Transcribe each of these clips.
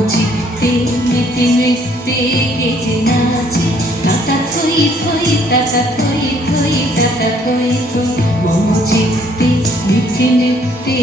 বুঝিতে মেতে মেতে গেছে নাচে। টাটা থই থই টাটা থই থই টাটা থই থই। বুঝিতে মেতে মেতে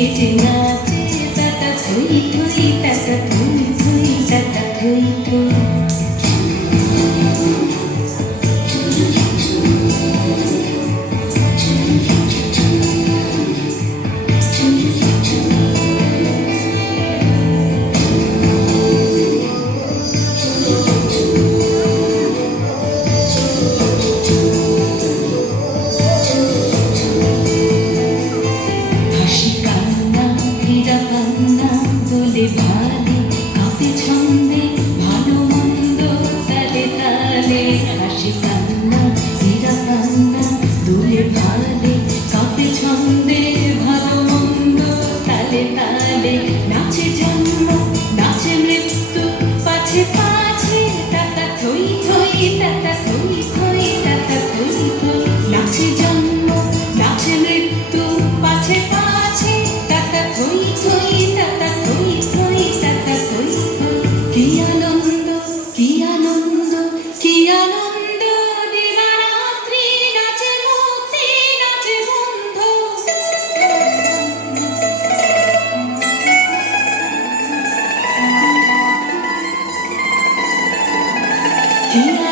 Beating up. tell me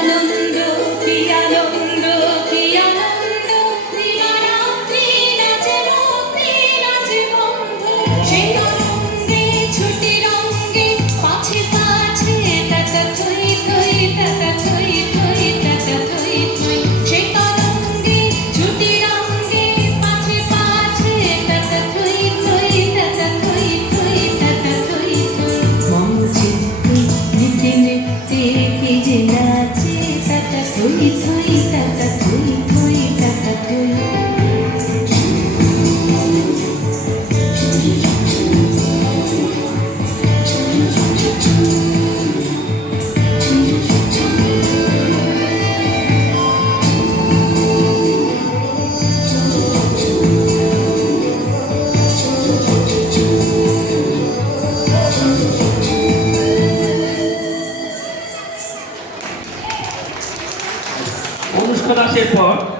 나는 그 피아노 pedaço de pó.